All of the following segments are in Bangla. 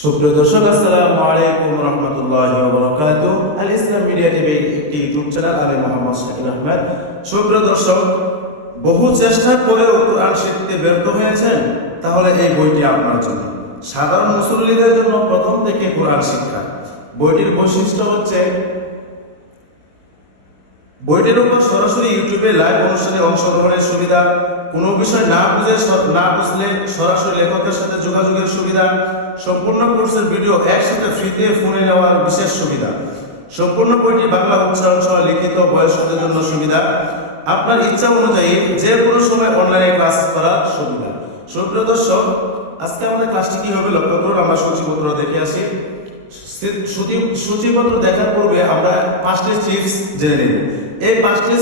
সুপ্রিয় দর্শক, আসসালামু আলাইকুম রহমতুল্লাহি ওয়া বারাকাতুহু। আল ইসলাম মিডিয়া টিভি একটি ইউটিউব চ্যানেল। আমি মোহাম্মদ শাকিল আহমেদ। সুপ্রিয় দর্শক, বহু চেষ্টা করেও কোরআন শিখতে ব্যর্থ হয়েছেন, তাহলে এই বইটি আপনার জন্য। সাধারণ মুসল্লিদের জন্য প্রথম থেকে কোরআন শিক্ষা। বইটির বৈশিষ্ট্য হচ্ছে, বইটির উপর সরাসরি ইউটিউবে লাইভ অনুষ্ঠানে অংশগ্রহণের সুবিধা, কোনো বিষয় না বুঝলে সরাসরি লেখকের সাথে যোগাযোগের সুবিধা, সম্পূর্ণ কোর্সের ভিডিও একসাথে ফ্রিতে ফোনে নেওয়ার বিশেষ সুবিধা, সম্পূর্ণ বইটি বাংলা উচ্চারণ সহ লিখিত বয়স্কদের জন্য সুবিধা, আপনার ইচ্ছা অনুযায়ী যে কোনো সময় অনলাইনে ক্লাস করার সুবিধা। সুপ্রিয় দর্শক, আজকে আমাদের ক্লাসটি কি হবে লক্ষ্য করুন। আমরা সূচিপত্র দেখে আসি। সূচিপত্র দেখার পূর্বে আমরা 5টি টিপস জেনে নেব। এই 5টি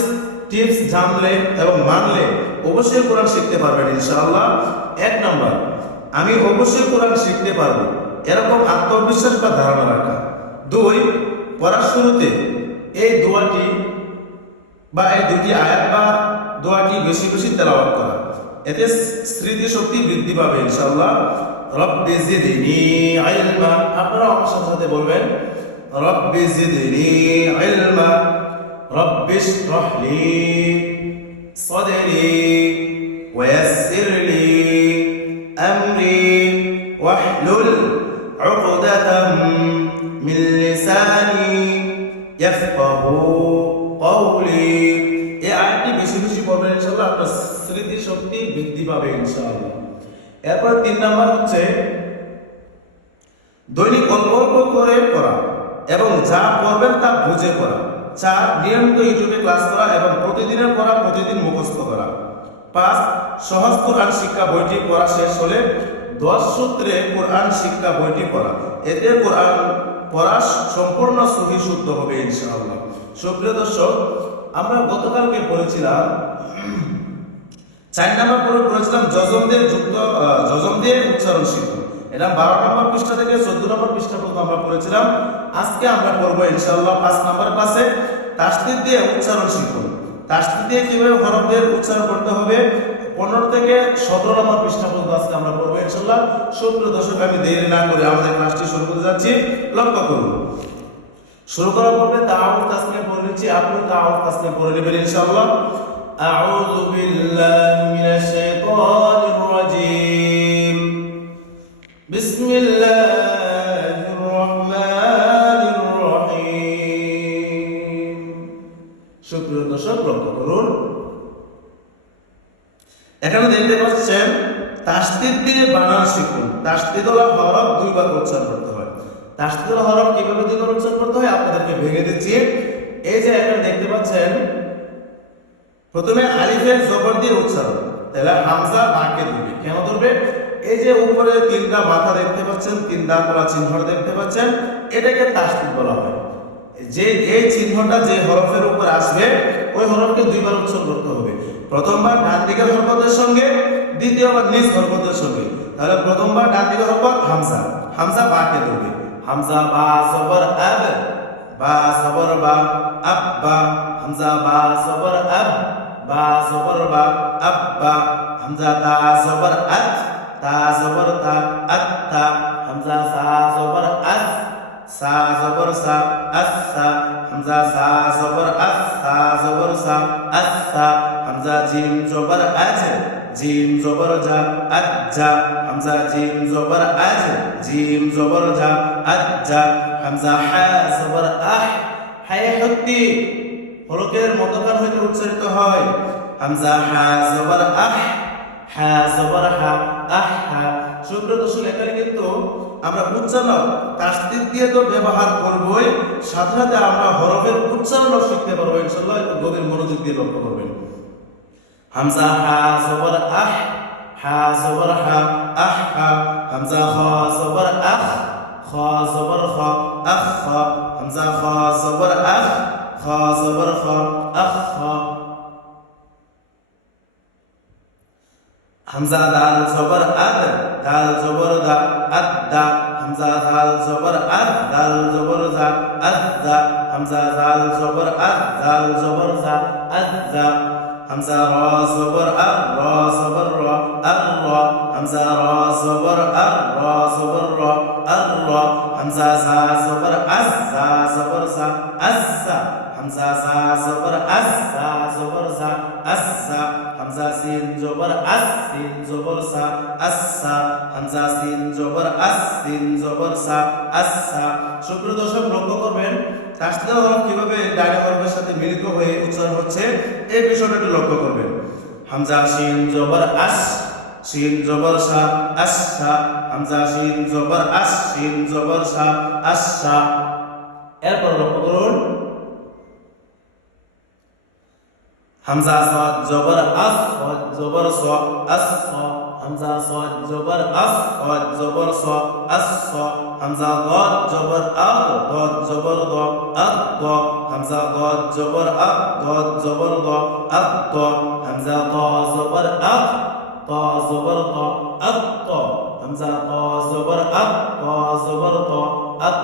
টিপস জানলে এবং মানলে অবশ্যই কোরআন শিখতে পারবেন ইনশাআল্লাহ। 1 নাম্বার, আমি অবশ্যই কোরআন শিখতে পারবো, এরকম আত্মবিশ্বাস বা ধারণা রাখা। 2, পড়ার শুরুতে এই দোয়াটি বা এই দুটি আয়াত বা দোয়াটি বেশি বেশি তেলাওয়াত করা, এতে স্মৃতি শক্তি বৃদ্ধি পাবে ইনশাআল্লাহ। রব্বি জিদনি ইলমা, আপনারা আমার সাথে বলবেন, রব্বি জিদনি ইলমা, রব্বি ইশরাহ লি সাদরি ওয়া ইয়াসসির লি আমরি ওয়াহলুল উকদাতাম মিন লিসানি ইয়াফকাহু কওলি। এই আয়াতটি বেশি বেশি পড়বেন ইনশাআল্লাহ, আপনার স্মৃতি শক্তি বৃদ্ধি পাবে ইনশাআল্লাহ। এরপর 3 নাম্বার হচ্ছে, দৈনিক অল্প অল্প করে পড়া এবং যা পড়বেন তা বুঝে পড়া। 4, নিয়মিত ইউটিউবে ক্লাস করা এবং প্রতিদিনের পড়া প্রতিদিন মুখস্থ করা। 5, সহজ কোরআন শিক্ষা বইটি পড়া শেষ হলে 10 সূত্রে কোরআন শিক্ষা বইটি পড়া, এতে কোরআন পড়া সম্পূর্ণ সহি শুদ্ধ হবে ইনশাআল্লাহ। সুপ্রিয় দর্শক, আমরা গতকালকে পড়েছিলাম 4 নাম্বার পড়েছিলাম যজম দিয়ে উচ্চারণ শিখুন। এটা 12 নম্বর পৃষ্ঠা থেকে 14 নম্বর পৃষ্ঠা পর্যন্ত আমরা পড়েছিলাম। আজকে আমরা পড়বো ইনশাআল্লাহ 5 নম্বর ক্লাসে তাসদীদ দিয়ে উচ্চারণ শিখুন। তাসদীদ দিয়ে কিভাবে হরফের উচ্চারণ করতে হবে 15 থেকে 17 নম্বর পৃষ্ঠা পর্যন্ত আজকে আমরা পড়বো ইনশাআল্লাহ। সুপ্রিয় দর্শক, আমি দেরি না করে আমাদের ক্লাসটি শুরু করতে যাচ্ছি। লক্ষ্য করুন, শুরু করার পূর্বে তাআউযু তাসমিয়া পড়ে নিচ্ছি, আপনি তাআউযু তাসমিয়া পড়ে নেবেন ইনশাআল্লাহ। আউযু বিল্লাহি মিনাশ শাইতানির রাজীম। বিসমিল্লাহির রহমানির রহিম। সুপ্রিয় দর্শক, লক্ষ্য করুন, এখানে দেখতে পাচ্ছেন তাসদীদ দিয়ে বানান শিখুন। তাসদীদ হলো হরফ 2 বার উচ্চারণ করতে হয়। তাসদীদ হরফ কিভাবে 2 বার উচ্চারণ করতে হয় আপনাদেরকে ভেঙে দিচ্ছি। এই যে এখানে দেখতে পাচ্ছেন, প্রথমে আলিফের জবর দিয়ে উচ্চারণ, তাহলে হামজা বাকে ধরবে। কেন ধরবে? এই যে উপরে 3টা মাথা দেখতে পাচ্ছেন, 3 দাঁতওয়ালা চিহ্ন দেখতে পাচ্ছেন, এটাকে তাসদীদ বলা হয়। যে এই চিহ্নটা যে হরফের উপর আসবে ওই হরফকে 2 বার উচ্চারণ করতে হবে। প্রথমবার ডান দিকের হরফের সঙ্গে, দ্বিতীয়বার নিচ হরফের সঙ্গে। তাহলে প্রথমবার ডান দিকের হরফ হামজা, হামজা বাকে ধরবে। হামজা বা জবর আব, বা জবর বা, আব বা, হামজা বা জবর আব, বা জবর বা, আব বা, হামজা তা জবর আত, তা জবর তা, আত তা, হামজা সা জবর আস, সা জবর সা, আস সা, হামজা সা জবর আস, সা জবর সা, আস সা, হামজা জিম জবর আজ, জিম জবর জা, আজ জা, হামজা জিম জবর আজ, জিম জবর জা, আজ জা, হামজা হা জবর আহ, হায় হত্যি হলকের মধ্যখান হইতে উচ্চারিত হয়। হামজা হা জবর আহ, হা জবর হা, আহ হা। সুপ্রিয় দর্শক, এখানে কিন্তু আমরা উচ্চারণ তাসদীদ দিয়ে তো ব্যবহার করবই, সাথে সাথে আমরা হরফের উচ্চারণও শিখতে পারবো ইনশাআল্লাহ। একটু গভীর মনোযোগ দিয়ে লক্ষ্য করবেন। হামজা হা জবর আহ, হা জবর হা, আহ হা, হামজা খ জবর আখ, খ জবর খ, আখ খ, হামজা খ জবর আখ, খ জবর খ, আখ খ, হামজা দাল জবর আদ, দাল জবর দা, আদ দা, হামজা দাল জবর আদ, দাল জবর দা, আদ দা, হামজা দাল জবর আদ, দাল জবর দা, আদ দা, হামজা র জবর আ, র জবর র, আর র, হামজা র জবর আর, র জবর র, আর হামজা জা জবর আস জা জবর জা আজ্জা হামজা জা জবর আস জা জবর জা আজ্জা হামজা সিন জবর আস সিন জবর সা আসসা হামজা সিন জবর আস সিন জবর সা আসসা। সুপ্রিয় দর্শক লক্ষ্য করবেন তাসদীদ হরফ কিভাবে ডানে হরফের সাথে মিলিত হয়ে উচ্চারণ হচ্ছে এই বিষয়টা একটু লক্ষ্য করবেন। হামজা শিন জবর আস শিন জবর সা আসসা হামজা শিন জবর আস শিন জবর সা আসসা। এরপর লক্ষ্য করুন হামজা সাদ জবর আস সাদ জবর স আসসা হামজা সাদ জবর আস সাদ জবর স আসসা হামজা দাদ জবর আ দাদ জবর দ আদ হামজা দাদ জবর আ দাদ জবর দ আদ হামজা তা জবর আ তা জবর ত আদ হামজা তা জবর আ তা জবর ত আদ।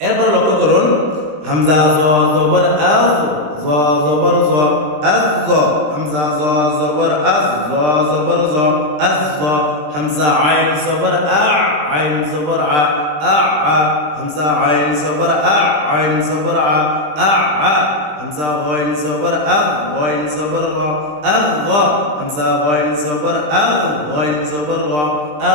এরপর লক্ষ্য করুন হামজা জ জবর আ জ জবর জ আজ হামজা জ জবর আজ জ জবর জ আজ হামজা আইন জবর আ আইন জবর আ আ হামজা আইন জবর আ আইন জবর আ আ হামজা গাইন জবর আ গাইন জবর গ আ হামজা গাইন জবর আ গাইন জবর গ আ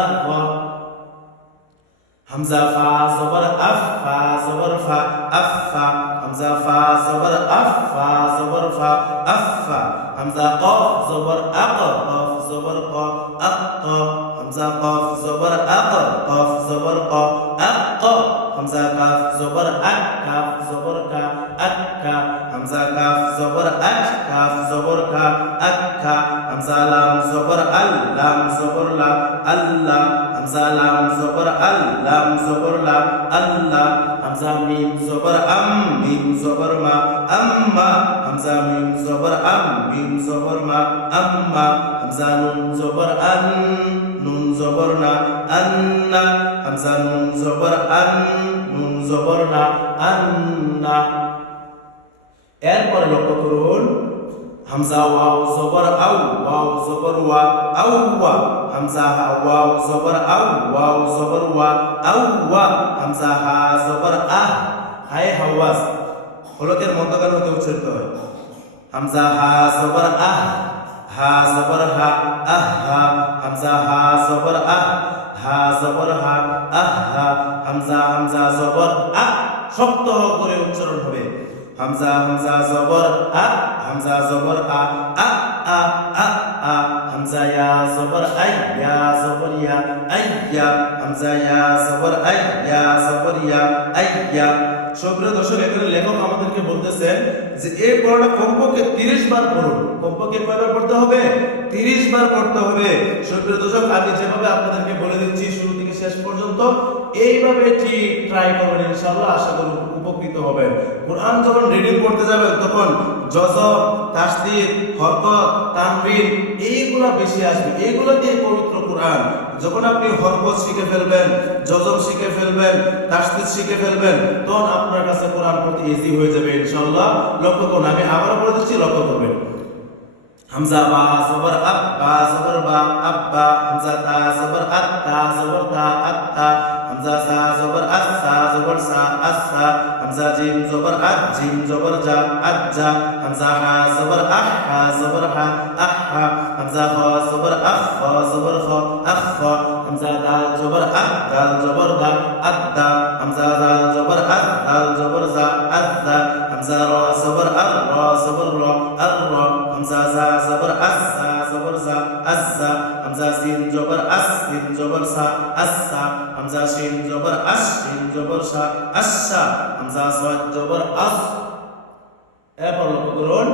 হামজা ফা জবর আফ ফা জবর ফা আফা হামজা ফা জবর আফ ফা জবর ফা আফা হামজা কফ জবর আক কফ জবর ক আক হামজা কফ জবর আক কফ জবর ক আক হামজা কাফ জবর আক কাফ জবর কা আক্কা হামজা কাফ জবর আক কাফ জবর কা আক্কা হামজা লাম জবর আল লাম জবর লা আল্লাহ হামজা লাম জবর আল লাম জবর লা আল্লাহ হামজা মিম জবর আম মিম জবর মা আম্মা হামজা মিম জবর আম মিম জবর মা আম্মা হামজা নুন জবর আন নুন জবর না আন্না হামজা নুন জবর আন নুন জবর না আন্না। এরপর লক্ষ্য করুন হামজা ওয়াও জবর আউ ওয়াও জবর ওয়া আউ ওয়া হামজা হা ওয়াও জবর আউ ওয়াও জবর ওয়া আউ ওয়া হামজা হা জবর আহ হায় হাওয়াজ হলকের মধ্যখান হতে উচ্চারিত হয়। হামজা হা জবর আহ হা জবর হা আহ হা হামজা হা জবর আহ হা জবর হা আহ হা হামজা হামজা জবর আ শক্ত করে উচ্চারণ হবে। হামজা হামজা জবর আ হামজা জবর আ আ আ আ আ হামজা ইয়া জবর আই ইয়া জবর ইয়া আইয়া হামজা ইয়া জবর আই ইয়া জবর ইয়া আইয়া। সুপ্রিয় দর্শক এখানে লেখক আমাদেরকে বলতেছেন যে এই পড়াটা কমপক্ষে 30 বার পড়ুন। কমপক্ষে কয়বার পড়তে হবে? 30 বার পড়তে হবে। সুপ্রিয় দর্শক আমি যেভাবে আপনাদেরকে বলে দিচ্ছি শুরু থেকে শেষ পর্যন্ত এইভাবে ঠিক ট্রাই করবেন, ইনশাআল্লাহ আশা করি উপকৃত হবেন। কোরআন যখন রিডিং করতে যাবেন তখন জজম, তাসদীদ, হরকত, তানবিন এইগুলা বেশি আসবে। এইগুলা দিয়ে পবিত্র কোরআন। যখন আপনি হরকত শিখে ফেলবেন, জজম শিখে ফেলবেন, তাসদীদ শিখে ফেলবেন, তখন আপনার কাছে কোরআন পড়তে ইজি হয়ে যাবে ইনশাআল্লাহ। লক্ষ্য করুন, আমি আবারও বলে দিচ্ছি, লক্ষ্য করবেন। হামজা বা জবর আব বা জবর বা আব্বা হামজা তা জবর আত তা জবর তা আত্তা হামজা সা জবর আস সা জবর সা আসসা হামজা জিম জবর আত জিম জবর জা আজ্জা হামজা হা জবর আহ হা জবর হা আহা হামজা খ জবর আখ খ জবর খ আখ হামজা দাল জবর আহ দাল জবর দা আদ্দা হামজা দাল জবর আহ দাল জবর জা আদ্দা হামজা র জবর আর র জবর র আর র হামজা জা জবর আস সা জবর জা আজ্জা হামজা সিন জবর আস সিন জবর সা আসসা হামজা শিন জবর আস শিন জবর সা আসসা হামজা সাদ জবর আস। এরপর লক্ষ্য করুন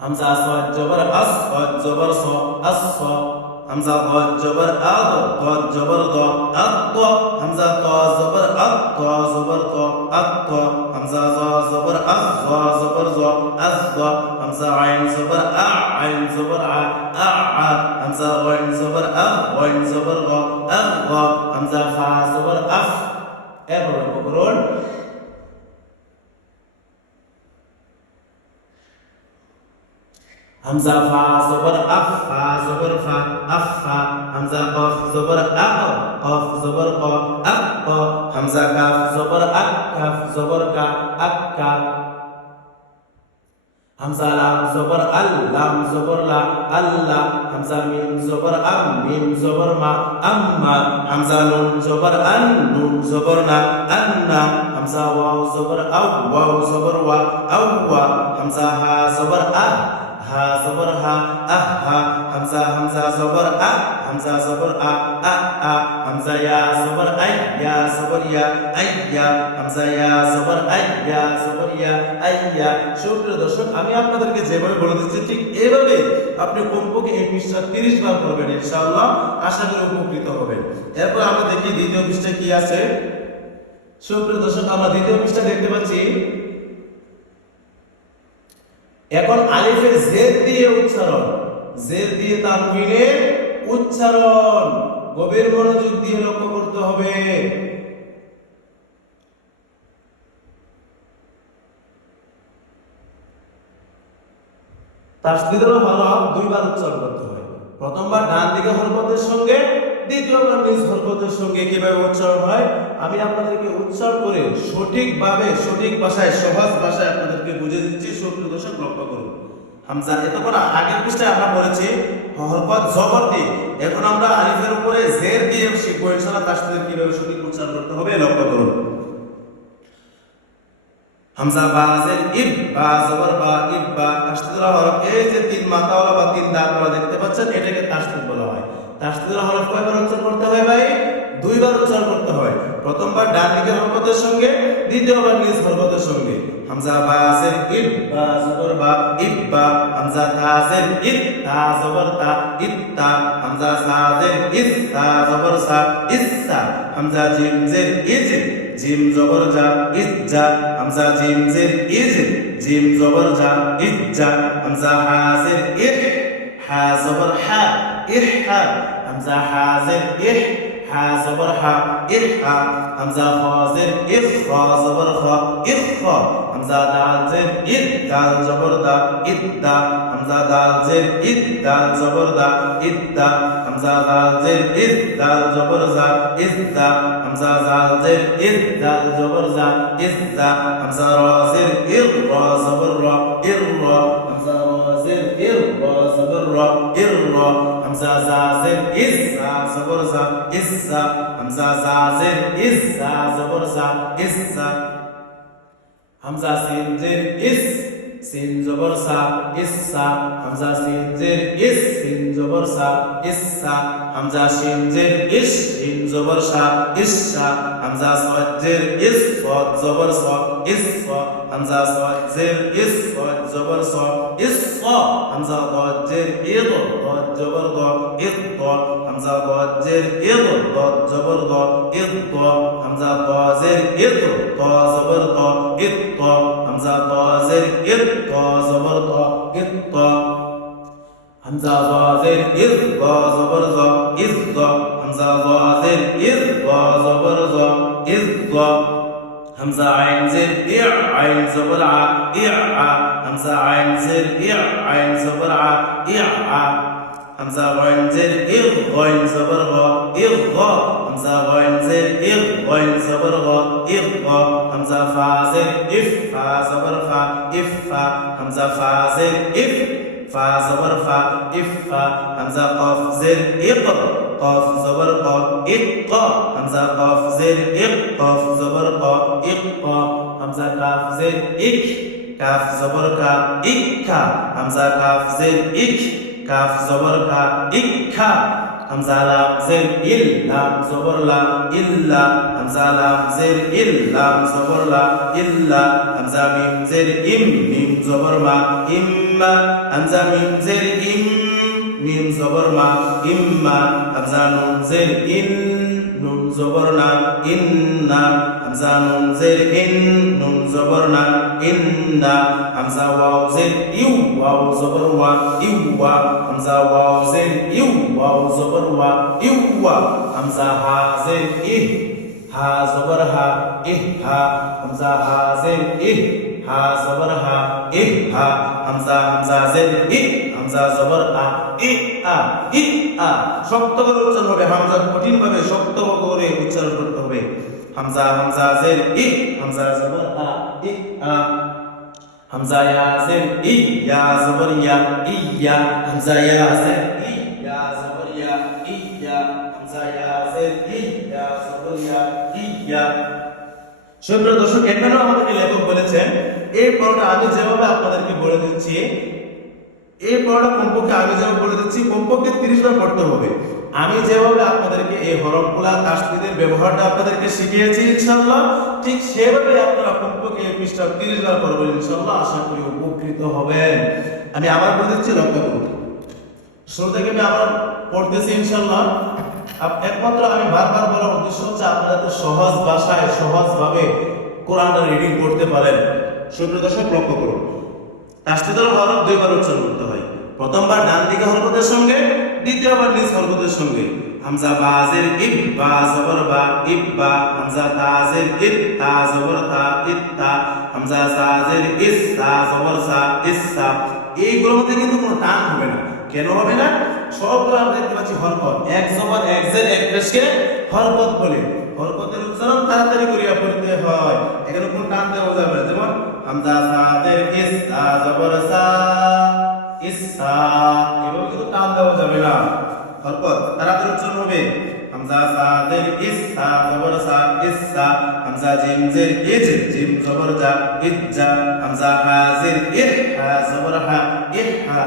হামজা সাদ জবর আস সাদ জবর স আস হামজা দ জবর আদ দ জবর দ আদ হামজা ত জবর আদ ত জবর ত আদ হামজা জ জবর আস জ জবর জ আজ হামজা আইন জবর আ আইন জবর আ আ হামজা গাইন জবর আ গাইন জবর গ আ হামজা ফা জবর আফ। এরপর লক্ষ্য করুন হামজা ফা জবর আফ, ফা জবর ফা, আফ ফা। হামজা কফ জবর আক, কফ জবর ক, আক ক। হামজা কাফ জবর আক, কাফ জবর কা, আক কা। হামজা লাম জবর আল, লাম জবর লা, আল্লাহ। হামজা মিম জবর আম, মিম জবর মা, আম্মা। হামজা নুন জবর আন, নুন জবর না, আন্না। হামজা ওয়াও জবর আও, ওয়াও জবর ওয়া, আওয়া। হামজা হা জবর আহ, হা জবর হা, আহা। হামজা জবর আ, হামজা জবর আ, আ। হামজা ইয়া জবর আই, ইয়া জবর ইয়া, আইয়া। হামজা ইয়া জবর আই, ইয়া জবর ইয়া, আইয়া। সুপ্রিয় দর্শক, আমি আপনাদেরকে যেভাবে বলে দিচ্ছি ঠিক এভাবে আপনি কমপক্ষে এই পৃষ্ঠা 30 বার করবেন, ইনশাআল্লাহ আশা করি উপকৃত হবেন। এরপর আমরা দেখি দ্বিতীয় পৃষ্ঠায় কি আছে। সুপ্রিয় দর্শক, আমরা দ্বিতীয় পৃষ্ঠা দেখতে পাচ্ছি। এখন আলিফের জের দিয়ে উচ্চারণ, জের দিয়ে তানবিনের উচ্চারণ গভীর মনোযোগ দিয়ে লক্ষ্য করতে হবে। তাসদীদুল হরফ দুইবার উচ্চারণ করতে হয়। প্রথমবার ডান দিকে হরকতের সঙ্গে, দ্বিতীয়বার নিজ হরকতের সঙ্গে। কিভাবে উচ্চারণ হয় আমি আপনাদেরকে উচ্চারণ করে সঠিকভাবে, সঠিক ভাষায়, সহজ ভাষায় আপনাদেরকে বুঝিয়ে দিচ্ছি। সুপ্রিয় দর্শক লক্ষ্য করুন। হামজা, এতক্ষণ আগের পৃষ্ঠায় আমরা বলেছি হরকত জবর দিয়ে, এখন আমরা আলিফের উপরে জের দিয়ে শিখবো ইনশাআল্লাহ তাসদীদ কিভাবে সঠিক উচ্চারণ করতে হবে। লক্ষ্য করুন। হামজা বা জের ইব, বা জবর বা, ইব বা। তাসদীদুল হরফ, এই যে তিন মাথাওয়ালা বা তিন দাঁতওয়ালা দেখতে পাচ্ছেন, এটাকে তাসদীদ বলা হয়। তাসদীদুল হরফ কয়বার উচ্চারণ করতে হয় ভাই? দুইবার উচ্চারণ করতে হয়। প্রথমবার ডান দিকের হরকতের সঙ্গে, দ্বিতীয়বার নিজ হরকতের সঙ্গে। হামজা বা জের ইব, বা জবর বা, ইব বা। হামজা তা জের ইত, তা জবর তা, ইত্তা। হামজা সা জের ইস, তা জবর সা, ইসসা। হামজা জিম জের ইজ, জিম জবর জা, ইজ্জা। হামজা জিম জের ইজ, জিম জবর জা, ইজ্জা। হামজা হা জের ইহ, হা জবর হা, ইহা। হামজা হা জের ইহ, হা জবর হা, ইহা। হামজা খা জের ইখ, খা জবর খা, ইখা। হামজা দাল জের ইদ, দাল জবর দা, ইদ্দা। হামজা দাল জের ইদ, দাল জবর দা, ইদ্দা। হামজা দাল জের ইদ, দাল জবর জা, ইদ্দা। হামজা দাল জের ইদ, দাল জবর জা, ইদ্দা। হামজা রা জের ইর, রা জবর রা, ইররা। হামজা রা জের ইর, রা জবর রা, ইররা। হামজা জা জের ইজ, জা জবর জা, ইজ্জা। হামজা জা জের ইজ, জা জবর জা, ইজ্জা। হামজা সিন জের ইস, সিন জবর সা, ইসসা। হামজা সিন জের ইস, সিন জবর সা, ইসসা। হামজা শিন জের ইস, শিন জবর সা, ইসসা। হামজা সাদ জের ইস, সাদ জবর সা, ইসসা। হামজা সাদ জের ইস, সাদ জবর সা, ইসসা। হামজা দাদ জের ইদ, দাদ জবর দা, ইদ্দা। হামজা দাদ জের ইদ, দাদ জবর দা, ইদ্দা। হামজা তা জের ইদ, তা জবর দা, ইদ্দা। হামজা তা জের ইদ, তা জবর দা, ইদ্দা। হামজা যা জের ইজ, যা জবর যা, ইজ্জা। হামজা যা জের ইজ, যা জবর যা, ইজ্জা। হামজা আইন জের ইয়া, আইন জবর আ, ইয়া। হামজা আইন জের ইয়া, আইন জবর আ, ইয়া। হামজা গাইন জের ইগ, গাইন জবর গা, ইগা। হামজা গাইন জের ইগ, গাইন জবর গা, ইগা। হামজা ফা জের ইফ, ফা জবর ফা, ইফা। হামজা ফা জের ইফ, ফা জবর ফা, ইফা। হামজা কফ জের ইক, কফ জবর ক, ইক্কা। হামজা কফ জের ইক, কফ জবর ক, ইক্কা। হামজা কাফ জের ইক, কাফ জবর কা, ইক্কা। হামজা কাফ জের ইক, কাফ জবর কা, ইক্কা। হামজা লাম জের ইল, লাম জবর লা, ইল্লা। হামজা লাম জের ইল, লাম জবর লা, ইল্লা। হামজা মিম জের ইম, মিম জবর মা, ইম্মা। হামজা মিম জের ইম, মিম জবর মা, ইম্মা। হামজা নুন জের ইন, নুন জবর না, ইন্না। হামজা নুন জের ইন, নুন জবর না, ইন্না। হামজা ওয়াও জের ইউ, ওয়াও জবর ওয়া, ইউয়া। হামজা ওয়াও জের ইউ, ওয়াও জবর ওয়া, ইউয়া। হামজা হা জের ইহ, হা জবর হা, ইহা। হামজা হা জের ইহ, হা জবর হা, ইহা। হামজা জের ইহ, হামজা জবর আ ই আ ই আ শক্ত করে উচ্চারণ হবে হামজা কঠিন ভাবে শক্ত করে উচ্চারণ করতে হবে হামজা হামজা জের ই হামজা জবর আ ই আ হামজা ইয়া জের ই ইয়া জবর ইয়া ইয়া হামজা ইয়া জের ই ইয়া জবর ইয়া ইয়া হামজা ইয়া জের ই ইয়া জবর ইয়া ইয়া সুপ্রিয় দর্শক এখানেও আমাদেরকে লেখক বলেছেন এই পড়াটা আমি যেভাবে আপনাদেরকে বলে দিচ্ছি এই পড়াটা কমপক্ষে আমি যেভাবে বলে দিচ্ছি কমপক্ষে 30 বার পড়তে হবে আমি যেভাবে আপনাদেরকে এই হরফগুলা তাসদীদের ব্যবহারটা আপনাদেরকে শিখিয়েছি ইনশাআল্লাহ ঠিক সেভাবে আপনারা কমপক্ষে এই পৃষ্ঠা 30 বার পড়বেন ইনশাআল্লাহ আশা করি উপকৃত হবেন আমি আবার বলে দিচ্ছি লক্ষ্য করুন শুরু থেকে আমি আবার পড়তেছি ইনশাআল্লাহ একমাত্র আমি বারবার বলার উদ্দেশ্য হচ্ছে আপনারা যাতে সহজ ভাষায় সহজভাবে কোরআনটা রিডিং করতে পারেন সুপ্রিয় দর্শক লক্ষ্য করুন তাসদীদের হরফ দুইবার উচ্চারণ করতে হয় প্রথমবার ডান দিকে হরকতের সঙ্গে দ্বিতীয়বার নিচ হরকতের সঙ্গে হামজা বা জের ইব বা জবর বা ইব বা হামজা তা জের ইত তা জবর তা ইত্তা হামজা সা জের ইস সা জবর সা ইসসা এইগুলোর মধ্যে কিন্তু কোনো টান হবে না কেন হবে না সবগুলো আমরা দেখতে পাচ্ছি হরকত এক জবর এক জের এক পেশকে হরকত বলে হরকতের উচ্চারণ তাড়াতাড়ি করিয়া পড়তে হয় এখানে কোন টান দেওয়া যাবে না যেমন হামজা সা জের ইস সা জবর সা ইসসা এভাবে কিন্তু টান দেওয়া যাবে না হরকত তাড়াতাড়ি উচ্চারণ হবে হামজা সা জের ইস সা জবর সা ইসসা হামজা জিম জের ইজ জিম জবর জা ইজ্জা হামজা হা জের ইহ হা জবর হা ইহা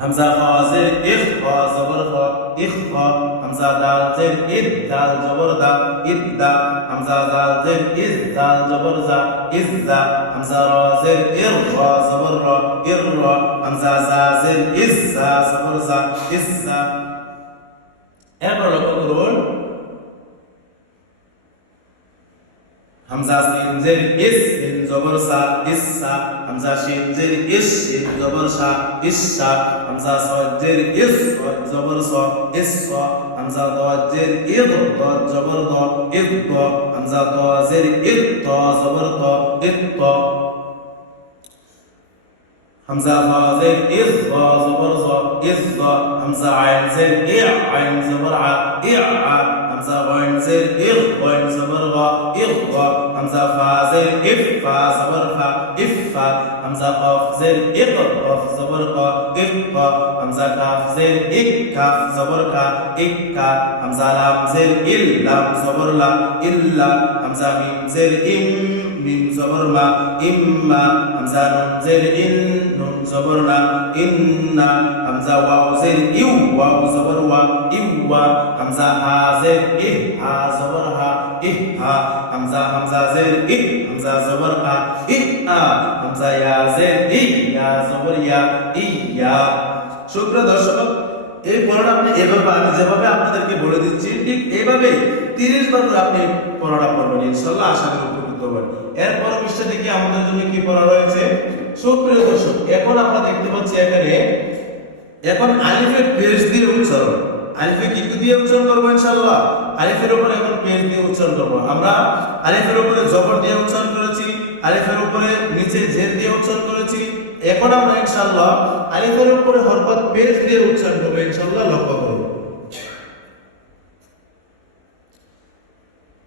হামজা খা জের ইখ খা জবর খা ইখা হামজা দাল জের ইদ দাল জবর দা ইদ্দা হামজা দাল জের ইজ দাল জবর জা ইজ্জা হামজা রা জের ইর রা জবর রা ইররা হামজা জা জের ইজ জা জবর জা ইজ্জা এরপর লক্ষ্য করুন হামজা সিন জের ইস সিন জবর সা ইসসা হামজা শিন জের ইস শিন জবর সা ইসসা হামজা সাদ জের ইস সাদ জবর সা ইসসা হামজা দাদ জের ইদ দাদ জবর দা ইদ হামজা তা জের ইদ তা জবর তা ইদ হামজা ফা জের ইজ ফা জবর জা ইজ হামজা আইন জের ই আইন জবর আ ই আ হামজা গাইন জের ইগ গাইন জবর গা ইগ হামজা ফা জের ইফ ফা জবর ফা ইফা হামজা কাফ জের ইক কাফ জবর কা ইকা হামজা কাফ জের ইক কাফ জবর কা ইকা হামজা লাম জের ইল লাম জবর লা ইল্লা হামজা মিম জের ইম মিম জবর মা ইম্মা হামজা নুন জের ইন নুন জবর না ইন্না হামজা ওয়াও জের ইউ ওয়াও জবর ওয়া ইওয়া হামজা হা জের ইহ হা জবর হা ইহা হামজা হামজা জের ইহ হামজা জবর হা ইহা হামজা ইয়া জের ই ইয়া জবর ইয়া ইয়া সুপ্রিয় দর্শক এই পড়াটা আপনি এভাবে আমি যেভাবে আপনাদেরকে বলে দিচ্ছি ঠিক এইভাবে 30 বার আপনি পড়াটা পড়বেন ইনশাআল্লাহ আশা করি উপকৃত হবেন এরপর পৃষ্ঠা থেকে আমাদের জন্য কি পড়া রয়েছে সুপ্রিয় দর্শক এখন আমরা দেখতে পাচ্ছি এখানে এখন আলিফের পেশ দিয়ে উচ্চারণ আলিফে কি দিয়ে উচ্চারণ করব ইনশাআল্লাহ আলিফের উপরে এখন পেশ দিয়ে উচ্চারণ করব আমরা আলিফের উপরে জবর দিয়ে উচ্চারণ করেছি আলিফের উপরে নিচে জের দিয়ে উচ্চারণ করেছি এখন আমরা ইনশাআল্লাহ আলিফের উপরে হরকত পেশ দিয়ে উচ্চারণ করব ইনশাআল্লাহ লক্ষ্য করুন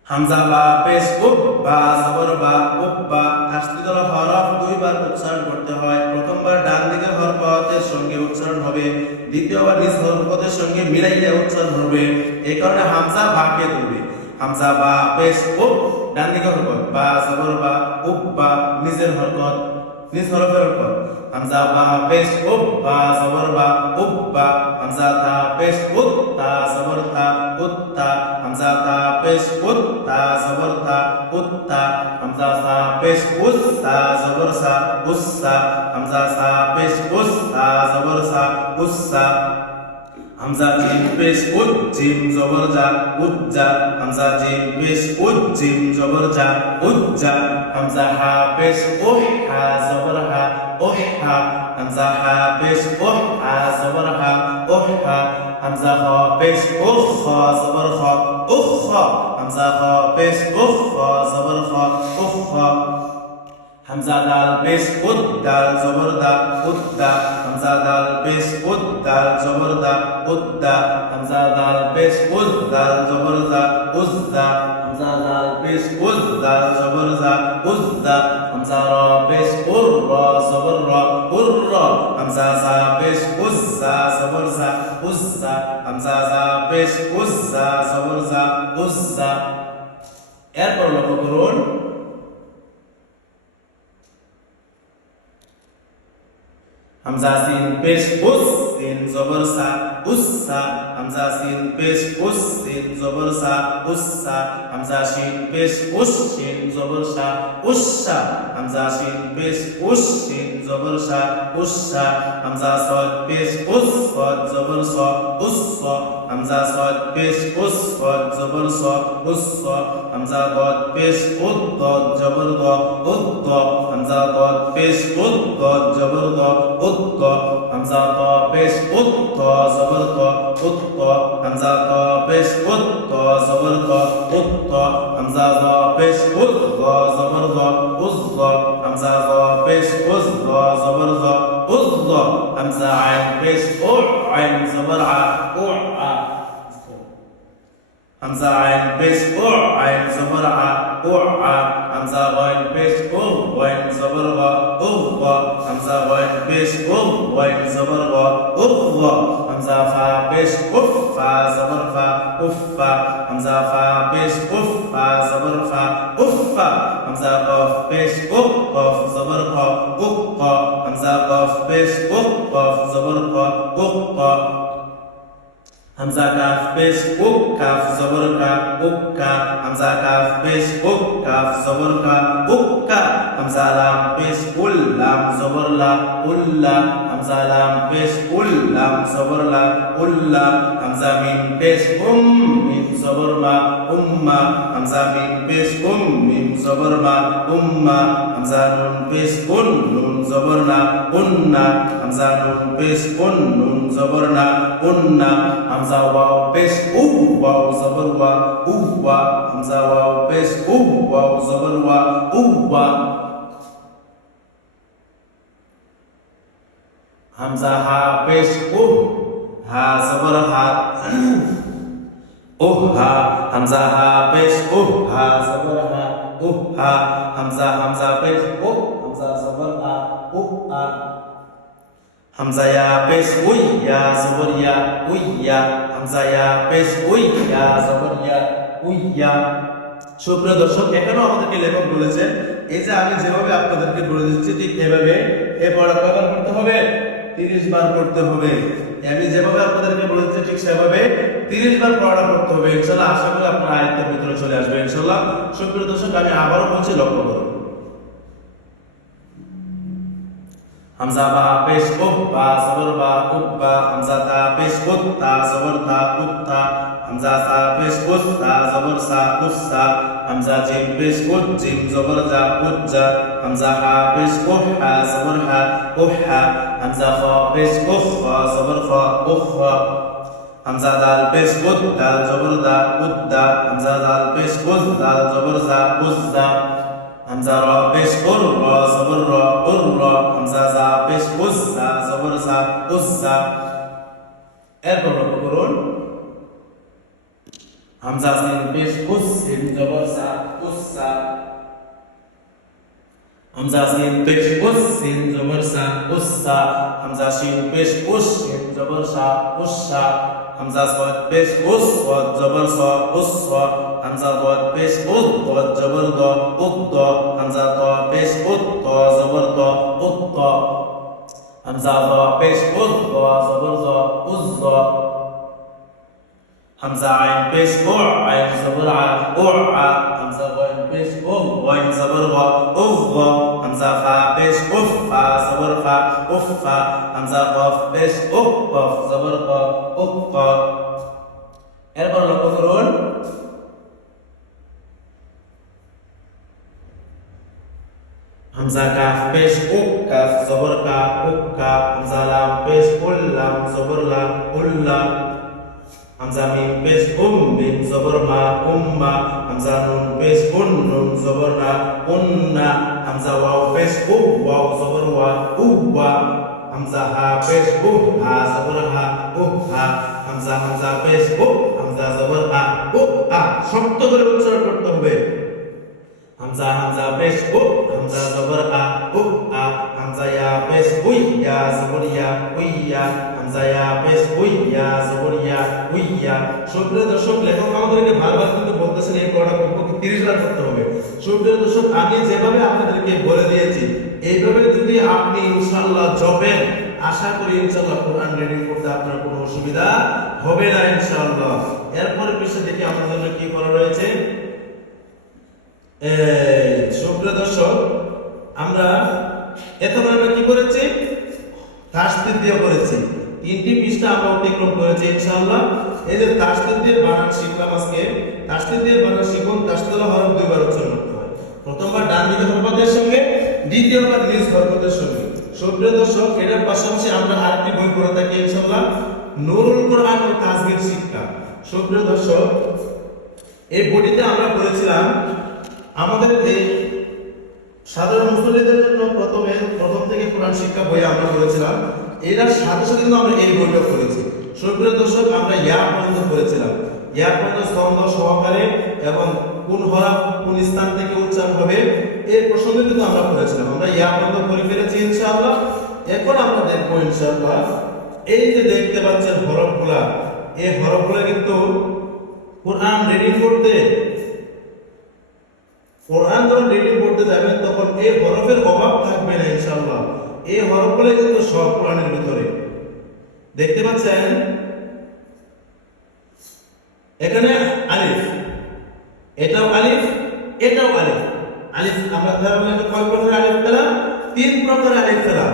হামজা বা পেশ উব বা জবর বা উব্বা তাসদীদের হরফ দুইবার উচ্চারণ করতে হয় প্রথমবার ডান দিকের হরকতের সঙ্গে উচ্চারণ হবে দ্বিতীয়বার নিচ হরকতের সঙ্গে মিলাইয়া উচ্চারণ হবে এই কারণে হামজা বাকে ধরবে হামজা বা পেশ উব ডান দিকের হরকত বা জবর বা উব্বা নিচের হরকত নিচ হরফের হরকত হামজা বা পেশ উব বা জবর বা উব্বা হামজা তা পেশ উত তা জবর তা উত্তা হামজা তা পেশ উত তা জবর তা উত্তা হামজা সা পেশ উস তা জবর সা উসসা হামজা সা পেশ উস তা জবর সা উসসা হামজা জিম পেশ উদ জিম জবর জা উজ্জা হামজা জিম পেশ উদ জিম জবর জা উজ্জা হামজা হা পেশ উহ হা জবর হা উহা হামজা হা পেশ উহ হা জবর হা উহা হামজা খ পেশ উখ খ জবর খ উখ হামজা খ পেশ উখ খ জবর খ উখ হামজা দাল পেশ উদ দাল জবর দা উদ্দা হামজা দাল পেশ উদ দাল জবর দা উদ্দা হামজা দাল পেশ উদ দাল জবর দা উজ্জা হামজা দাল পেশ উদ দাল জবর দা উজ্জা হামজা র পেশ উর র জবর র উর র হামজা জা পেশ উজ্জা জবর জা উজ্জা হামজা জা পেশ উজ্জা জবর জা উজ্জা। এরপর লক্ষ্য করুন হামজা সিন পেশ উস সিন জবর সা উসসা হামজা সিন পেশ উস সিন জবর সা উসসা হামজা শিন পেশ উস শিন জবর সা উসসা হামজা শিন পেশ উস শিন জবর সা উসসা হামজা সদ পেশ উস সদ জবর স উসস হামজা সদ পেশ উস সদ জবর স উসস হামজা দদ পেশ উদ দদ জবর দ উদ্দ হামজা দদ পেশ উদ দদ জবর দ উদ্দ হামজা ত পেশ উদ ত জবর ত উদ্দ হামজা ত পেশ উদ ত জবর ত উদ্দ হামজা দ পেশ উদ দ জবর দ উদ্দ হামজা দ পেশ উদ দ জবর দ উদ্দ হামজা আইন পেশ উ আইন জবর আ উ আ হামজা আইন পেশ উ আইন জবর আ উ আ হামজা গাইন পেশ উ গাইন জবর গা উ গা হামজা গাইন পেশ উ গাইন জবর গা উ গা হামজা ফা পেশ উফ ফা জবর ফা উফা হামজা ফা পেশ উফ ফা জবর ফা উফা হামজা কফ পেশ উফ কফ জবর ক উফ ক হামজা কফ পেশ উফ কফ জবর ক উফ ক হামজা কাফ পেশ উক কাফ জবর কা উক্কা হামজা কাফ পেশ উক কাফ জবর কা উক্কা হামজা লাম পেশ উল লাম জবর লা উল্লা হামজা লাম পেশ উল লাম জবর লা উল্লা হামজা মিম পেশ মিম জবর মা উম্মা হামজা মিম পেশ মিম জবর মা উম্মা হামজা নুন পেশ নুন জবর না উন্না হামজা নুন পেশ নুন জবর না উন্না হামজা ওয়াও পেশ ওয়াও জবর ওয়া উওয়া হামজা ওয়াও পেশ ওয়াও জবর ওয়া উওয়া হামজা হা পেশ হা জবর হা হা হামজা হা পেশ হা জবর হা হা হামজা হামজা পেশ হামজা জবর আ আ হামজা ইয়া পেশ ইয়া জবর ইয়া উইয়া হামজা ইয়া পেশ ইয়া জবর ইয়া উইয়া। সুপ্রিয় দর্শক, এখানেও আমাদেরকে লেখক বলেছেন এই যে আমি যেভাবে আপনাদেরকে বলে দিচ্ছি ঠিক এভাবে এই পড়া কয়বার করতে হবে? 30 বার করতে হবে। আমি যেভাবে আপনাদেরকে বলে দিচ্ছি ঠিক সেভাবে 30 বার পড়া করতে হবে। ইনশাআল্লাহ আশা করি আপনারা আয়ত্তের ভিতরে চলে আসবে ইনশাআল্লাহ। সুপ্রিয় দর্শক, আমি আবারও বলছি, লক্ষ্য করুন হামজা বা পেশ বা জবর বা উব্বা হামজা তা পেশ তা জবর তা উত্তা হামজা সা পেশ তা জবর সা উসসা হামজা জিম পেশ জিম জবর জা উজ্জা হামজা হা পেশ হা জবর হা উহা হামজা খ পেশ খা জবর খা উখা হামজা দাল পেশ দাল জবর দা উদ্দা হামজা দাল পেশ দাল জবর জা উজ্জা হামজা র পেশ র জবর র হামজা জা পেশ উজ্জা জবর জা উজ্জা। এরপর লক্ষ্য করুন হামজা সিন পেশ সিন জবর সা উসসা হামজা সিন পেশ সিন জবর সা উসসা হামজা শিন পেশ শিন জবর সা উসসা হামজা সদ পেশ সদ জবর সা উসসা হামজা দদ পেশ দদ জবর দ উদ্দ হামজা ত পেশ ত জবর দ উদ্দ হামজা দ পেশ দ জবর দ উজ্জ হামজা আইন পেশ আইন জবর আ হামজা গাইন পেশ গাইন জবর গা হামজা ফা পেশ ফা জবর ফা উফা হামজা কফ পেশ কফ জবর ক উফা। এরপর লক্ষ্য করুন হামজা কাফ পেশ কাফ জবর কা হামজা লাম পেশ লাম জবর লা উল্লা হামজা মিম পেশ মিম জবর মা উম্মা, হামজা নুন পেশ নুন জবর না উন্না, হামজা ওয়াও পেশ ওয়াও জবর ওয়া উওয়া, হামজা হা পেশ হা জবর হা হা, হামজা পেশ হামজা জবর আ শক্ত করে উচ্চারণ করতে হবে। হামজা পেশ হামজা জবর আ হামজা ইয়া পেশ ইয়া জবর ইয়া হামজা ইয়া পেশ ইয়া জবর ইয়া। সুপ্রিয় দর্শক, লেখক আমাদেরকে বারবার কিন্তু বলতেছেন এই পড়াটা কমপক্ষে 30 বার করতে হবে। সুপ্রিয় দর্শক, আমি যেভাবে আপনাদেরকে বলে দিয়েছি এইভাবে যদি আপনি ইনশাআল্লাহ জপেন, আশা করি ইনশাআল্লাহ কোরআন রিডিং করতে আপনার কোনো অসুবিধা হবে না ইনশাআল্লাহ। এরপর বিষয় দেখি আমাদের জন্য কি করা রয়েছে। সুপ্রিয় দর্শক, আমরা এতক্ষণ আমরা কি করেছি? তাসদীদ দিয়ে করেছি। 3টি পৃষ্ঠা আমরা অতিক্রম করেছি ইনশাআল্লাহ। এই যে তাসদীদ দিয়ে বানান শিখলাম আজকে। তাসদীদ দিয়ে বানান শিখুন। তাসদীদ হরফ দুইবার উচ্চারণ করতে হয়। প্রথমবার ডান দিকের হরফের সঙ্গে, দ্বিতীয়বার নিজ হরফের সঙ্গে। সুপ্রিয় দর্শক, এটার পাশাপাশি আমরা আরেকটি বই পড়ে থাকি ইনশাআল্লাহ, নুরুল কোরআন ও তাজবির শিক্ষা। সুপ্রিয় দর্শক, এই বইটিতে আমরা পড়েছিলাম আমাদের এই সাধারণ মুসল্লিদের জন্য প্রথম থেকে কোরআন শিক্ষা বই আমরা পড়েছিলাম। এটার সাথে সাথে কিন্তু আমরা এই বইটা পড়েছি। সুপ্রিয় দর্শক, আমরা ইয়া পর্যন্ত পড়েছিলাম। ইয়া পর্যন্ত ছন্দ সহকারে এবং কোন হরফ কোন স্থান থেকে উচ্চারণ হবে এই প্রসঙ্গে কিন্তু আমরা পড়েছিলাম। আমরা ইয়া পর্যন্ত পড়ে ফেলেছি ইনশাআল্লাহ। এখন আমরা দেখবো ইনশাআল্লাহ এই যে দেখতে পাচ্ছেন হরফগুলা, এই হরফগুলা কিন্তু কোরআন রিডিং করতে, কোরআন যখন রিডিং করতে যাবেন তখন এই হরফের অভাব থাকবে না ইনশাআল্লাহ। এই হরফগুলো কিন্তু সব কোরআনের ভিতরে দেখতে পাচ্ছেন। এখানে আলিফ, এটাও আলিফ, এটাও আলিফ। আলিফ আমরা ধরলাম কয় প্রকার আলিফ পেলাম? 3 প্রকার আলিফ পেলাম।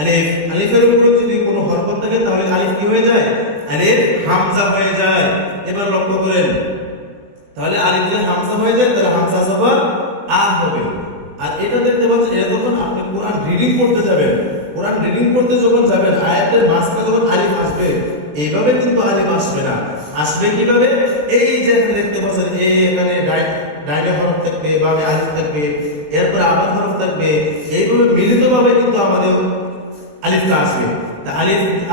আলিফ, আলিফের উপরে যদি কোনো হরফ থাকে তাহলে আলিফ কি হয়ে যায়? আলিফ হামজা হয়ে যায়। এবার লক্ষ্য করেন, তাহলে আলিফ যদি হামজা হয়ে যায় তাহলে হামজা জবর আ হবে। আর এটা দেখতে পাচ্ছেন, এটা যখন আপনি কোরআন রিডিং করতে যাবেন, কোরআন রিডিং করতে যখন যাবেন আয়াতের মাঝখানে যখন আলিফ আসবে, এইভাবে কিন্তু আলিফ আসবে না। আসবে কিভাবে? এই যে এখানে দেখতে পাচ্ছেন, এই এখানে ডাইনে হরফ থাকবে, বামে আলিফ থাকবে, এরপর আবার হরফ থাকবে, এইভাবে মিলিতভাবে কিন্তু আমাদের আলিফটা আসবে। তা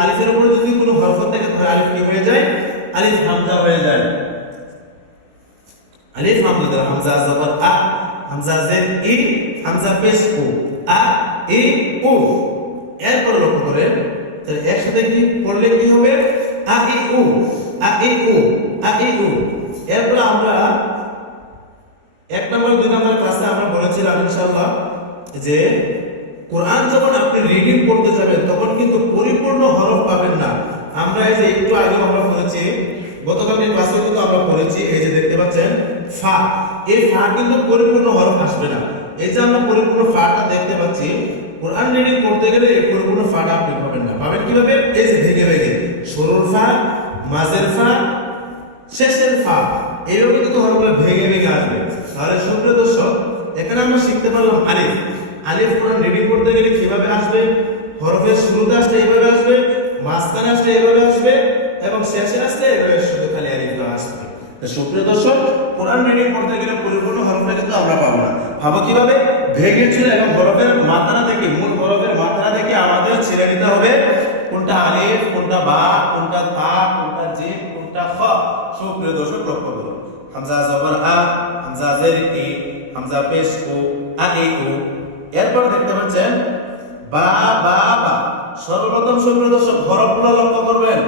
আলিফের উপরে যদি কোনো হরফ থাকে তাহলে আলিফ কি হয়ে যায়? আলিফ হামজা হয়ে যায়। আলিফ হামজা, হামজা জবর আ, হামজা জের ই, হামজা পেশ উ, আ ই উ। এরপর লক্ষ্য করেন, তাহলে একসাথে কি পড়লে কি হবে? আ ই উ, আ ই উ, আ ই উ। এরপর আমরা 1 নম্বর 2 নম্বর ক্লাসে আমরা বলেছিলাম ইনশাআল্লাহ যে কোরআন যখন আপনি রিডিং করতে যাবেন তখন কিন্তু পরিপূর্ণ হরফ পাবেন না। আমরা এই যে একটু আগে আমরা পড়েছি, গতকালের ক্লাসে কিন্তু আমরা পড়েছি, এই যে দেখতে পাচ্ছেন ফা, এই ফা কিন্তু পরিপূর্ণ হরফ আসবে না। এই যে আমরা পরিপূর্ণ ফাটা দেখতে পাচ্ছি, কোরআন রিডিং করতে গেলে এই পরিপূর্ণ ফাটা আপনি পাবেন না। পাবেন কিভাবে? এই যে ভেঙে ভেঙে শুরুর ফা, মাঝের ফা, শেষের ফা, এইভাবে কিন্তু হরফগুলো ভেঙে ভেঙে আসবে। তাহলে সুপ্রিয় দর্শক, এখানে আমরা শিখতে পারলাম আলিফ। আলিফ কোরআন রিডিং করতে গেলে কিভাবে আসবে? হরফের শুরুতে আসলে এইভাবে আসবে, মাঝখানে আসলে এইভাবে আসবে এবং শেষে আসলে এইভাবে শুধু খালি আলিফটা আসবে। সুপ্রিয় দর্শক, কোরআন রিডিং করতে গেলে পরিপূর্ণ হরফটা কিন্তু আমরা পাবো না। পাবো কিভাবে? ভেঙে ছিল এবং হরফের মাত্রা থেকে, মূল হরফের মাত্রা থেকে আমাদের ছেড়ে নিতে হবে কোনটা আলিফ, কোনটা বা, কোনটা তা, কোনটা জিম, কোনটা খ। সুপ্রিয় দর্শক লক্ষ্য করুন, হামজা জবর আ, হামজা জের ই, হামজা পেশ উ, আ ই উ। এরপর দেখতে পাচ্ছেন বা বা বা। সর্বপ্রথম সুপ্রিয় দর্শক হরফগুলো লক্ষ্য করবেন।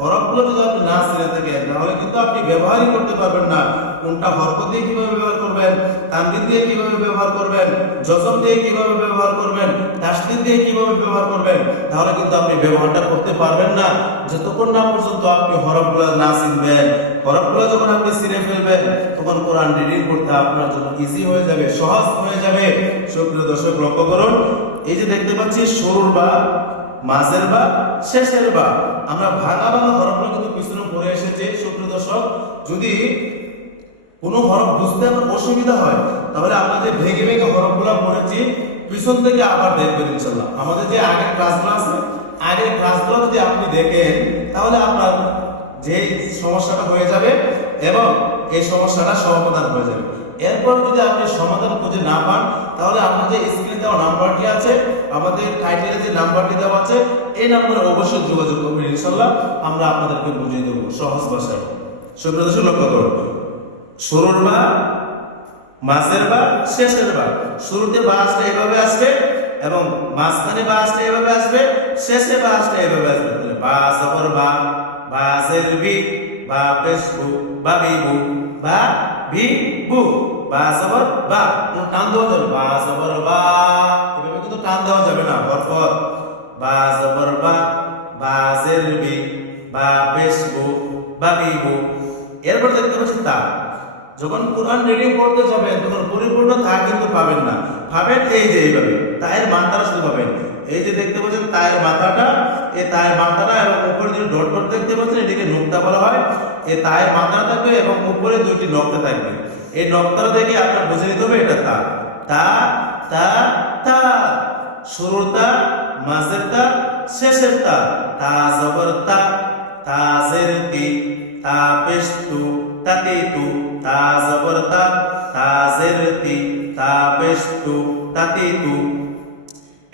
হরফগুলো যদি আপনি না চিনে থাকেন তাহলে কিন্তু আপনি ব্যবহারই করতে পারবেন না। কোনটা হরফ দিয়ে কিভাবে ব্যবহার করবেন, তানবির দিয়ে কিভাবে ব্যবহার করবেন, জজম দিয়ে কিভাবে ব্যবহার করবেন, তাসদীদ দিয়ে কিভাবে ব্যবহার করবেন, তাহলে কিন্তু আপনি ব্যবহারটা করতে পারবেন না যতক্ষণ না পর্যন্ত আপনি হরফগুলো না চিনবেন। হরফগুলো যখন আপনি চিনে ফেলবেন তখন কোরআন রিডিং করতে আপনার জন্য ইজি হয়ে যাবে, সহজ হয়ে যাবে। সুপ্রিয় দর্শক লক্ষ্য করুন, এই যে দেখতে পাচ্ছি শুরুর বা, মাঝের বা, শেষের বা। আমরা ভাঙা ভাঙা হরফগুলো কিন্তু পিছনে পড়ে এসেছে। সুপ্রিয় দর্শক, যদি কোনো হরফ বুঝতে আপনার অসুবিধা হয় তাহলে আমরা যে ভেঙে ভেঙে হরফগুলো পড়েছি পিছন থেকে আবার দেখবেন ইনশাআল্লাহ। আমাদের যে আগের ক্লাসগুলো আছে, আগের ক্লাসগুলো যদি আপনি দেখেন তাহলে আপনার যে সমস্যাটা হয়ে যাবে এবং এই সমস্যাটা সমাধান হয়ে যাবে। এরপর যদি আপনি সমাধান খুঁজে না পান তাহলে আপনার যে স্ক্রিনে দেওয়া নাম্বারটি আছে, আমাদের টাইটেলে যে নাম্বারটি দেওয়া আছে, এই নাম্বারে অবশ্যই যোগাযোগ করবেন, ইনশাআল্লাহ আমরা আপনাদেরকে বুঝিয়ে দেবো সহজ ভাষায়। সুপ্রিয় দর্শক লক্ষ্য করুন, শুরুর বা, মাঝের বা, শেষের বা। শুরুতে বা আসলে এভাবে আসবে এবং মাঝখানে বা আসলে এভাবে আসবে, শেষে বা আসলে এভাবে আসবে। তাহলে বা জবর বা, বাজের বি, বা পেশ বু, বা বিবু, বা বি বু, বা জবর বা। টান দেওয়া যাবে, বা জবর বা, এভাবে কিন্তু টান দেওয়া যাবে না, বরফর। বা জবর বা, বাজের বি, বা পেশ বু, বা বিবু। এরপর দেখতে পাচ্ছি তা। যখন কোরআন রিডিং করতে যাবেন তখন পরিপূর্ণ তা কিন্তু পাবেন না, পাবেন এই যে এইভাবে তায়ের মাত্রা শুধু পাবেন। এই যে দেখতে পাচ্ছেন তায়ের মাত্রাটা, এই তায়ের মাত্রাটা এবং উপরে যে ডট ডট দেখতে পাচ্ছেন এটিকে নুক্তা বলা হয়। এই তায়ের মাত্রা থাকবে এবং উপরে দুইটি নক্তা থাকবে। এই নক্তাটা দেখে আপনার বুঝে নিতে হবে এটা তা। তা তা তা, শুরুর তা, মাঝের তা, শেষের তা। তা জবর তা, তাজের তি, তা পেশ তু, তাতে তু, তা জবর তা, তাজের তি, তা পেশ তু, তাতে তু।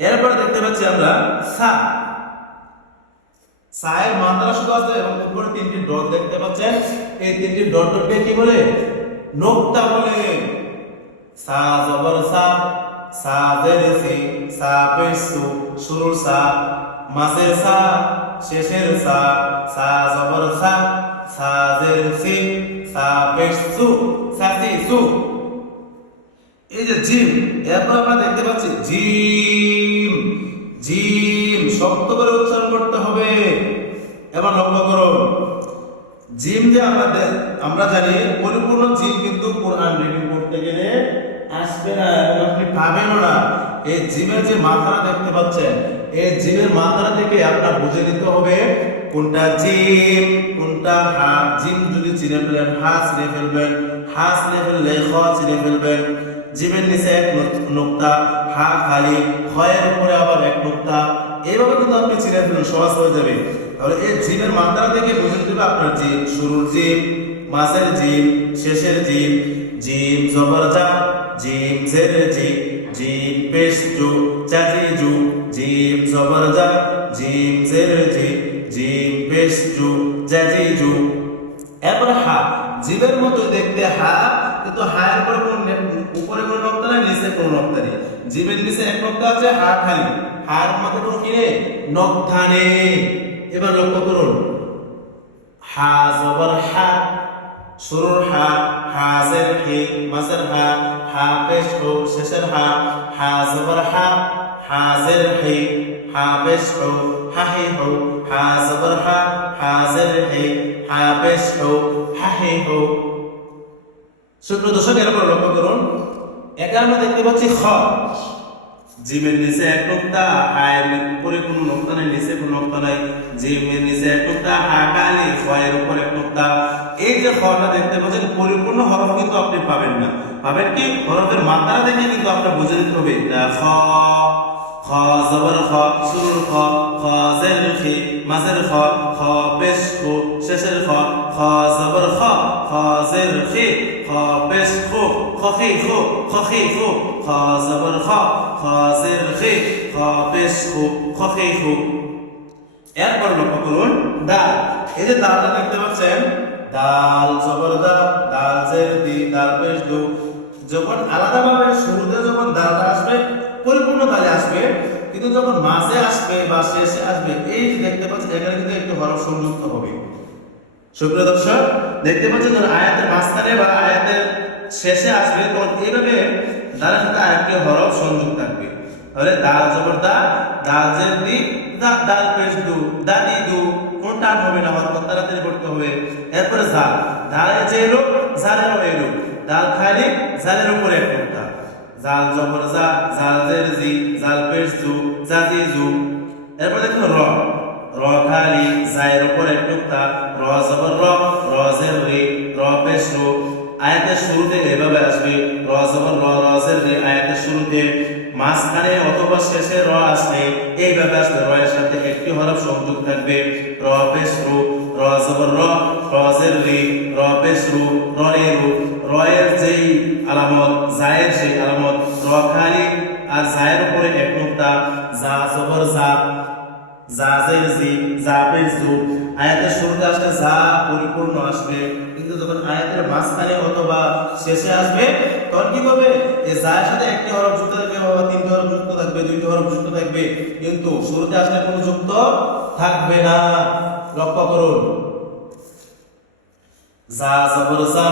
এরপর দেখতে পাচ্ছি আমরা সা। সায়ের মাত্রা শুধু আছে এবং উপরে তিনটি ডট দেখতে পাচ্ছেন, এই তিনটি ডট ডটকে কি বলে? নোক্তা বলে। সা জবর সা, সাজের সি, সা পেশ সু, শুরুর সা, মাঝের সা, শেষের সা, সা জবর সা, সাজের সি, সা পেশ সু, সাসি সু। এই যে জিম, এরপর আমরা দেখতে পাচ্ছি জিম। জিম শক্ত করে উচ্চারণ করতে হবে। এবার লক্ষ্য করুন, জিম যে আমরা জানি পরিপূর্ণ জিম কিন্তু কোরআন রিডিং করতে গেলে আসবে না এবং আপনি পাবেনও না। এই জিমের যে মাত্রা দেখতে পাচ্ছেন, এই জিমের মাত্রা থেকে আপনার বুঝে নিতে হবে কোনটা জিম কোনটা হা। জিম যদি চিনে ফেলেন, হা চিনে ফেলবেন, হা চিনে ফেললে খ চিনে ফেলবেন। জিমের নিচে এক নোক্তা, হা খালি, খয়ের উপরে আবার এক নোক্তা। এইভাবে কিন্তু আপনি চিনে ফেলুন, সহজ হয়ে যাবে। তাহলে এই জিমের মাত্রা থেকে বুঝে নিতে হবে আপনার জিম, শুরুর জিম, মাঝের জিম, শেষের জিম। জিম জবর জা, জিম জের জি, জিম পেশ জু, জাজি জু। জিম জবর জা, জিম জের জি, জিম পেশ জু, জাজি জু। এরপর হা। জিমের মতো দেখতে হা, কিন্তু হায়ের উপরে উপরে কোনো নক্তা নেই, নিচে কোনো নক্তা নেই। জিমের নিচে এক নক্তা আছে, হা খালি। হার মধ্যে কোনো কি নেই? নক্তা নেই। এবার লক্ষ্য করুন, হা জবর হা, শুরুর হা, হাজের হি, মাঝের হা, হা পেশ হু, শেষের হা। হা জবর হা, হাজের হি, হা পেশ হু, হা হি হু। হা জবর হা, হাজের হি, হা পেশ হু, হা হি হু। সুপ্রিয় দর্শক, এরপর লক্ষ্য করুন, এখানে আমরা দেখতে পাচ্ছি খ। জিমের নিচে এক নোক্তা, হায়ের উপরে কোনো নোক্তা নাই, নিচে কোনো নোক্তা নাই। জিমের নিচে এক নোক্তা, হা কালি, খয়ের উপরে এক নোক্তা। এই যে খটা দেখতে পাচ্ছেন, পরিপূর্ণ হরফ কিন্তু আপনি পাবেন না। পাবেন কি? হরফের মাত্রা দেখে কিন্তু আপনার বুঝে নিতে হবে। খ, খ জবর খ, শুরুর খ, খ জের খি, মাঝের খ, খ পেশ খু, শেষের খ। খ জবর খ, খ জের খি, খ পেশ খু, খি খু, খি খু। খ জবর খ, খ জের খি, খ পেশ খু, খি খু। এরপর লক্ষ্য করুন দাল। এই যে দালটা দেখতে পাচ্ছেন, দাল জবর দা, দাল জের দি, দাল পেশ দু। যখন আলাদাভাবে শুরুতে যখন দালটা আসবে পরিপূর্ণ দালে আসবে, কিন্তু যখন মাঝে আসবে বা শেষে আসবে, এই যে দেখতে পাচ্ছেন এখানে কিন্তু একটি হরফ সংযুক্ত হবে। সুপ্রিয় দর্শক, দেখতে পাচ্ছেন যখন আয়াতের মাঝখানে বা আয়াতের শেষে আসবে তখন এইভাবে দালের সাথে আরেকটি হরফ সংযুক্ত থাকবে। তাহলে দাল জবর দা, দাল জের দি, দাল পেশ দু, দাদি দু। কোন টান হবে না, হরফ তাড়াতাড়ি করতে হবে। এরপরে জাল, দালের যে রূপ, জালেরও এই রূপ। দাল খালি, জালের উপরে এক নোক্তা। জাল জবর জা, জাল জের জি, জাল পেশ জু, জাজি জু। এরপর দেখুন র। র খালি, জায়ের উপর এক নোক্তা। র জবর র, র জের রি, র পেশ রু। আয়াতের শুরুতে এভাবে আসবে, র জবর র, র জের রি। আয়াতের শুরুতে, মাঝখানে অথবা শেষে র আসলে এইভাবে আসবে। র এর সাথে একটি হরফ সংযুক্ত থাকবে, র পেশ রু, র জবর র, র জের রি, র পেশ রু, র রে রু, র এর যেই আলামত, জায়ের সেই আলামত, র খালি আর জায়ের উপরে এক নুক্তা, জা জবর জা, জা জের জি, জা পেশ জু। আয়াতের শুরুতে আসলে যা পরিপূর্ণ আসবে, কিন্তু যখন আয়াতের মাঝখানে অথবা শেষে আসবে তখন কি হবে, এই যার সাথে একটি হরফ যুক্ত থাকবে অথবা তিনটি হরফ যুক্ত থাকবে, দুইটি হরফ যুক্ত থাকবে, কিন্তু শুরুতে আসলে কোনো যুক্ত থাকবে না। লক্ষ্য করুন, যা জবর যা,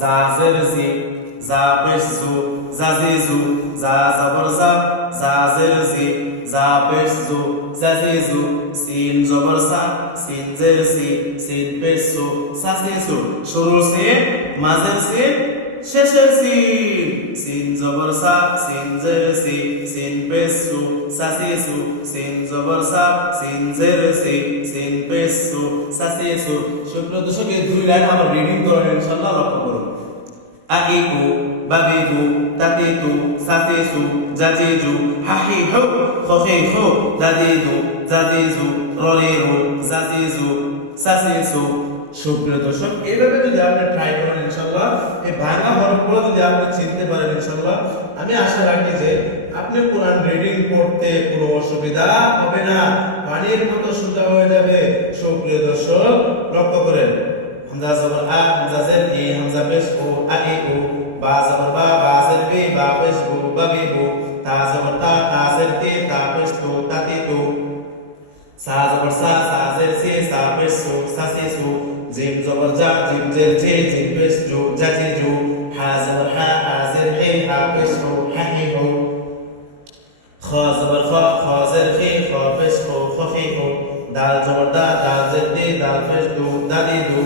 যা জের জি, যা পেশ জু, যা জি জু, যা জবর যা, যা জের জি, যা পেশ জু, যা জি জু, সিন জবর সা, সিন জের সি, সিন পেশ সু, সা সি সু। শুরুর সিন, মাঝের সিন, শেষের সিন। সিন জবর সা, সিন জের সি, সিন পেশ সু, সা সি সু, সিন জবর সা, সিন জের সি, সিন পেশ সু, সা সি সু। সুপ্রিয় দর্শক, এই দুই লাইন আমরা রিডিং করেন ইনশাআল্লাহ। লক্ষ্য করুন, আগিকু, বাবিকু, তাতিতু, সাতিসু, জাজিজু, হাহিহু, খখিখু, দাদিদু, জাদিজু, রলিরু, জাজিজু, সাসিসু। সুপ্রিয় দর্শক, এইভাবে যদি আপনি ট্রাই করেন ইনশাআল্লাহ, এই ভাঙা হরফগুলো যদি আপনি চিনতে পারেন ইনশাআল্লাহ, আমি আশা রাখি যে আপনি কোরআন রিডিং করতে কোনো অসুবিধা হবে না, পানির মতো সোজা হয়ে যাবে। সুপ্রিয় দর্শক, লক্ষ্য করেন, হামজা জবর আ, হামজা জের ই, হামজা পেশ ও, আ ই উ, বা জবর বা, বা জের বি, বা পেশ বু, বা বি বু, তা জবর তা, তা জের তি, তা পেশ তু, তা তি তু, সা জবর সা, সা জের সি, সা পেশ সু, সা সি সু, জিম জবর জা, জিম জের জি, জিম পেশ জু, জা জি জু, হা জবর হা, হা জের হি, হা পেশ হু, হা হি হু, খ জবর খ, খ জের খি, খ পেশ হু, খ খি হু, দাল জবর দা, দাল জের দি, দাল পেশ দু, দা দি দু,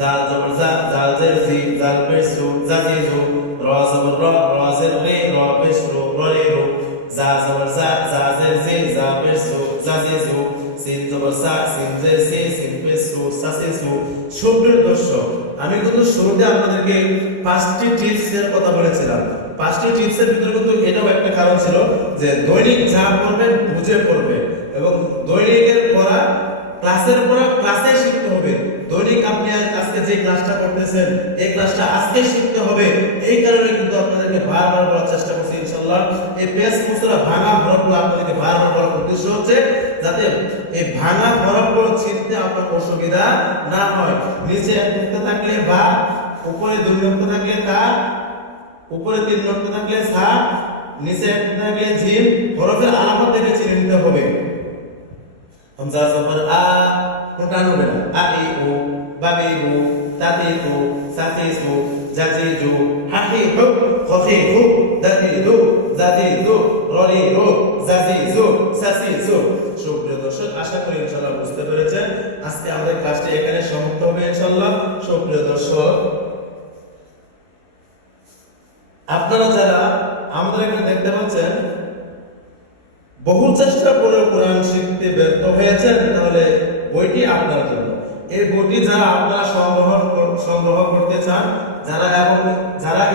জাল জবর জা, জাল জের জি, জাল পেশ জু, জা জি জু, র জবর র, র জের রি, র পেশ রু, র রি রু, জা জবর জা, জা জের জি, জা পেশ জু, জা জি জু, সিন জবর সা, সিন জের সি, সিন পেশ সু, সা সি সু। সুপ্রিয় দর্শক, আমি কিন্তু শুরুতে আপনাদেরকে 5টি টিপস এর কথা বলেছিলাম। 5টি টিপস এর ভিতরে কিন্তু এটাও একটা কারণ ছিল যে দৈনিক যা পড়বেন বুঝে পড়বে, এবং দৈনিকের পড়া ক্লাসের পড়া ক্লাসে শিখতে হবে। দৈনিক আপনি আজকে যে ক্লাসটা করতেছেন এই ক্লাসটা আজকে শিখতে হবে, এই কারণে কিন্তু আপনাদেরকে বারবার বলার চেষ্টা করছি ইনশাআল্লাহ। এই পেজ মুসরা ভাঙা হরফগুলো আপনাদেরকে বারবার বলার উদ্দেশ্য হচ্ছে যাতে এই ভাঙা হরফগুলো চিনতে আপনার অসুবিধা না হয়। নিচে এক নুক্তা থাকলে বা, উপরে দুই নুক্তা থাকলে তা, উপরে তিন নুক্তা থাকলে সা, নিচে এক নুক্তা থাকলে জিম, হরফের আলামত দেখে চিনে নিতে হবে। হামজা জবর আ, কোনটা হবে না, আ ই উ, বা বি বু, তা তি তু, সা সি সু, জা জি জু, হা হি হু, খ খি হু, দা দি দু, জা দি দু, র রি রু, জা জি জু, সা সি সু। সুপ্রিয় দর্শক, আশা করি ইনশাআল্লাহ বুঝতে পেরেছেন। আজকে আমাদের ক্লাসটি এখানে সমাপ্ত হবে ইনশাআল্লাহ। সুপ্রিয় দর্শক, আপনারা যারা আমাদের এখানে দেখতে পাচ্ছেন বহু চেষ্টা করে কোরআন শিখতে ব্যর্থ হয়েছেন, তাহলে বইটি আপনার জন্য। এই বইটি যারা আপনারা সংগ্রহ করতে চান, যারা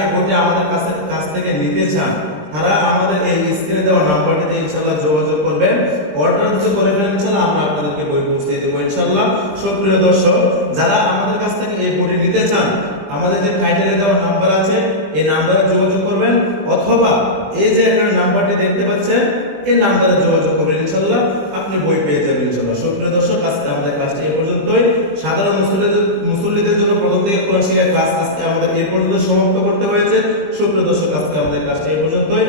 এই বইটি আমাদের কাছ থেকে নিতে চান, তারা আমাদের এই স্ক্রিনে দেওয়া নাম্বারটিতে ইনশাআল্লাহ যোগাযোগ করবেন। অর্ডার যদি করে ফেলেন ইনশাআল্লাহ আমরা আপনাদেরকে বই পৌঁছে দেব ইনশাআল্লাহ। সুপ্রিয় দর্শক, যারা আমাদের কাছ থেকে এই বইটি নিতে চান, আমাদের যে টাইটেলে দেওয়া নাম্বার আছে এই নাম্বারে যোগাযোগ করবেন, অথবা এই যে এখানে নাম্বারটি দেখতে পাচ্ছেন এই নাম্বারে যোগাযোগ করবেন ইনশাআল্লাহ, আপনি বই পেয়ে যাবেন ইনশাআল্লাহ। সুপ্রিয় দর্শক, আজকে আমাদের ক্লাসটি এই পর্যন্তই। সাধারণ মুসল্লিদের জন্য প্রথম থেকে কোরআন শিক্ষা ক্লাস আজকে আমাদের এই পর্যন্ত সমাপ্ত করতে হয়েছে। সুপ্রিয় দর্শক, আজকে আমাদের ক্লাসটি এই পর্যন্তই।